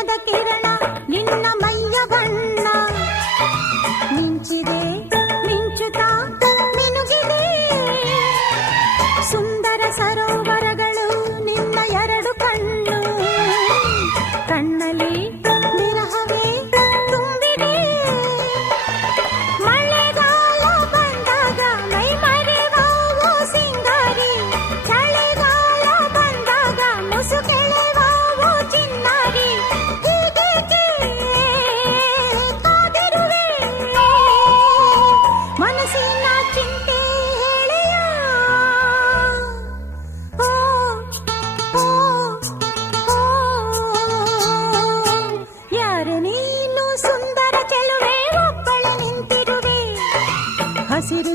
ಚಿನ್ನದ ಕಿರಣ ನಿನ್ನ ಮೈಯ ಬಣ್ಣ ಮಿಂಚಿದೆ ಮಿಂಚುತ್ತಾ ಮಿನುಗಿದೆ ಸುಂದರ ಸರೋವರಗಳು ನಿನ್ನ ಎರಡು ಕಣ್ಣು ಕಣ್ಣಲ್ಲಿ ವಿರಹವೇ ತುಂಬಿದೆ ಮಳೆಗಾಲ ಬಂದಾಗ ಮೈ ಮರೆವಾವೋ ಸಿಂಗಾರಿ ಚಳಿಗಾಲ ಬಂದಾಗ ಮುಸುಕೆಳೆವಾವೋ ಚಿನ್ನಾರಿ ಹೀಗೇಕೆ ಕಾದಿರುವೆ ಮನಸ್ಸಿನ ಚಿಂತೆ ಹೇಳಿಯ ಓ ಓ ಓ ಯಾರು ನೀನು ಸುಂದರ ಚೆಲುವೆ ಒಬ್ಬಳೆ ನಿಂತಿರುವೆ ಹಸಿರು